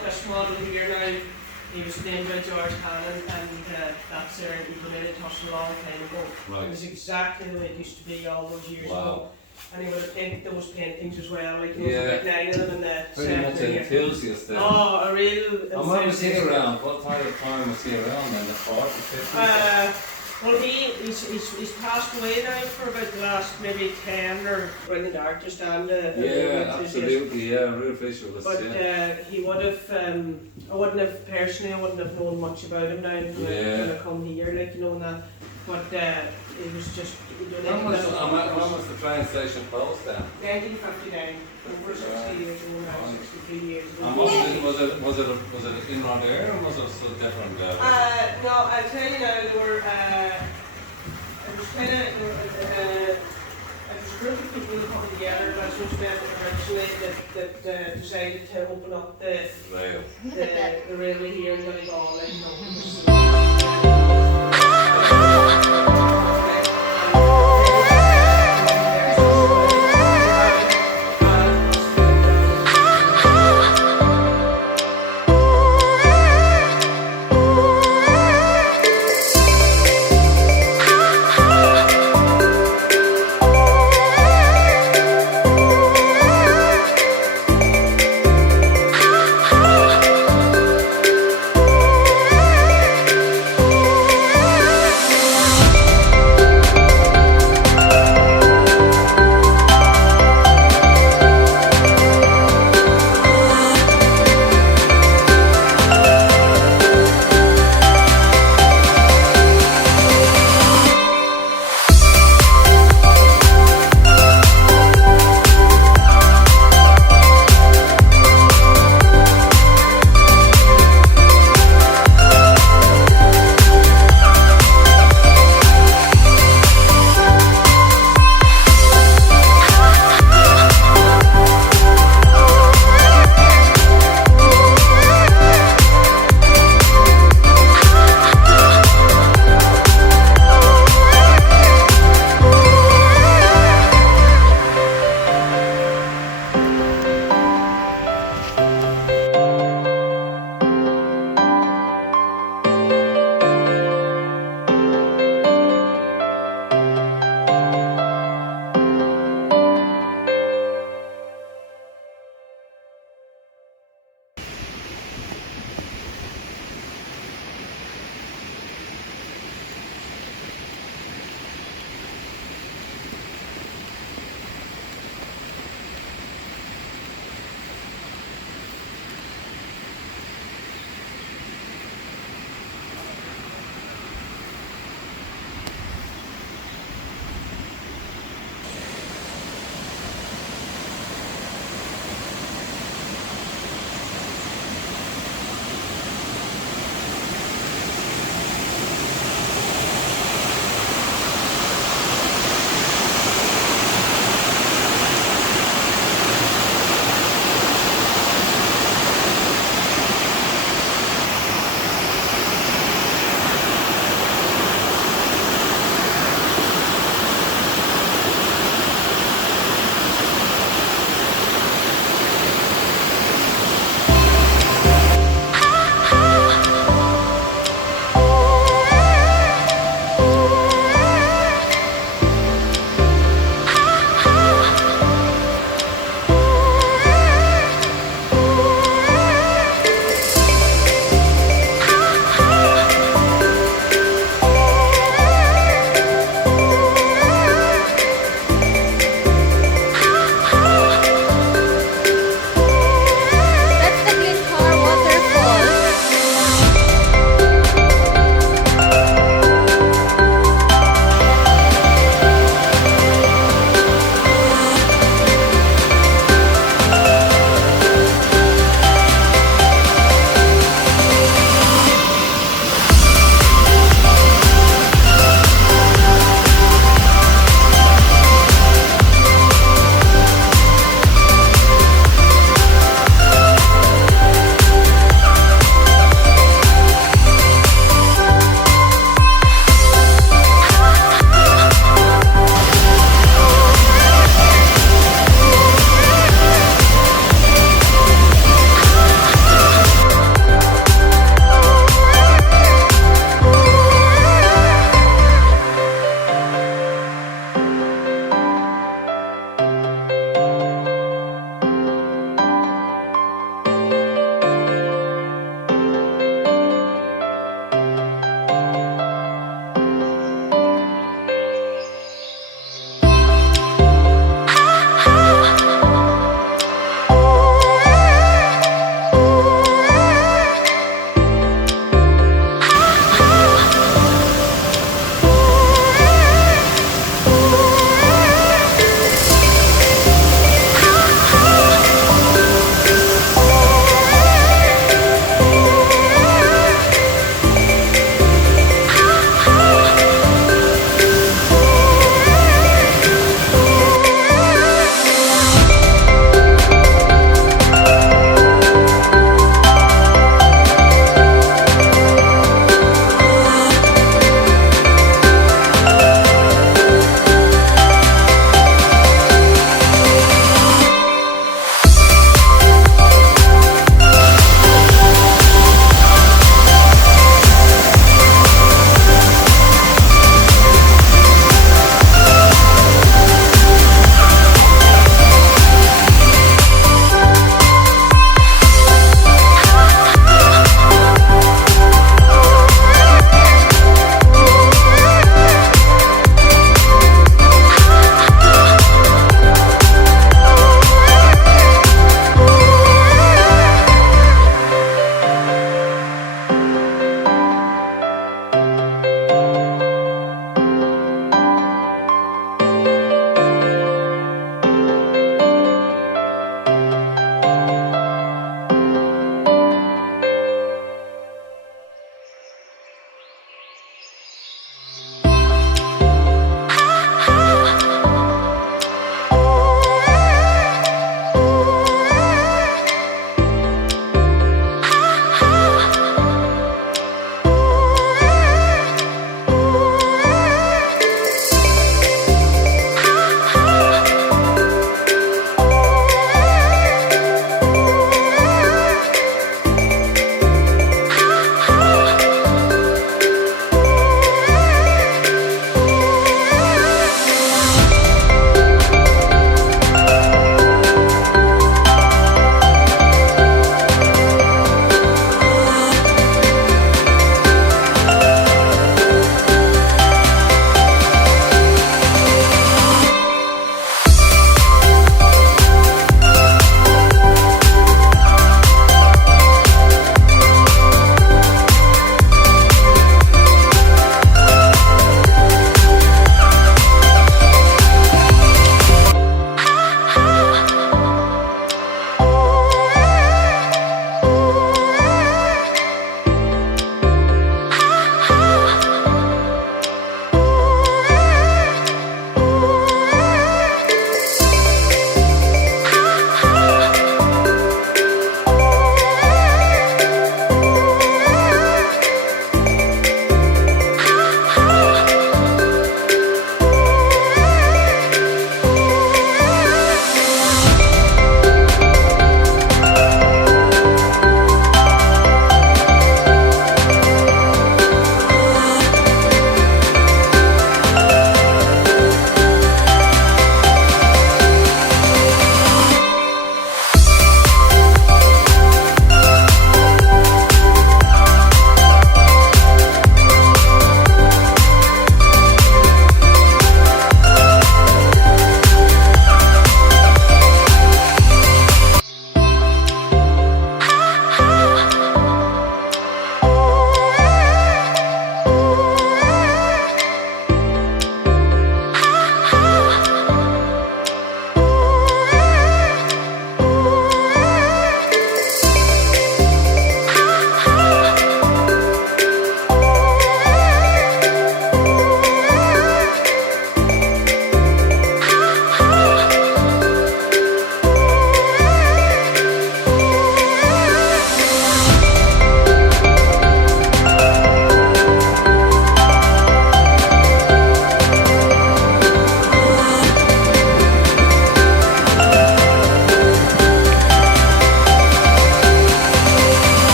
got this model here now. He was named by George Hannon, and that's there. He put in a touch a long time ago. Right. It was exactly the way it used to be all those years Wow. ago. And he would have painted those paintings as well, like there was Yeah. about 9 of them in the Pretty much set an here. enthusiast then. Oh, a real And when was he enthusiast. around? What type of time was he around then? The 40s, 50s? Well, he's passed away now for about the last maybe 10 or brilliant artist and Yeah, absolutely, yeah, real visualist, But yeah. he would have, I wouldn't have personally, I wouldn't have known much about him now until I come here, like, you know, and that. But it was just, When was the train station closed then? 1959, over 60 years ago now, 63 years ago. And was it in Rondare or was it still different? No, I'll tell you now, there were, it was kind of, it was a group of people who come together, but it was originally that decided to open up the railway here in Donegal, like, you know,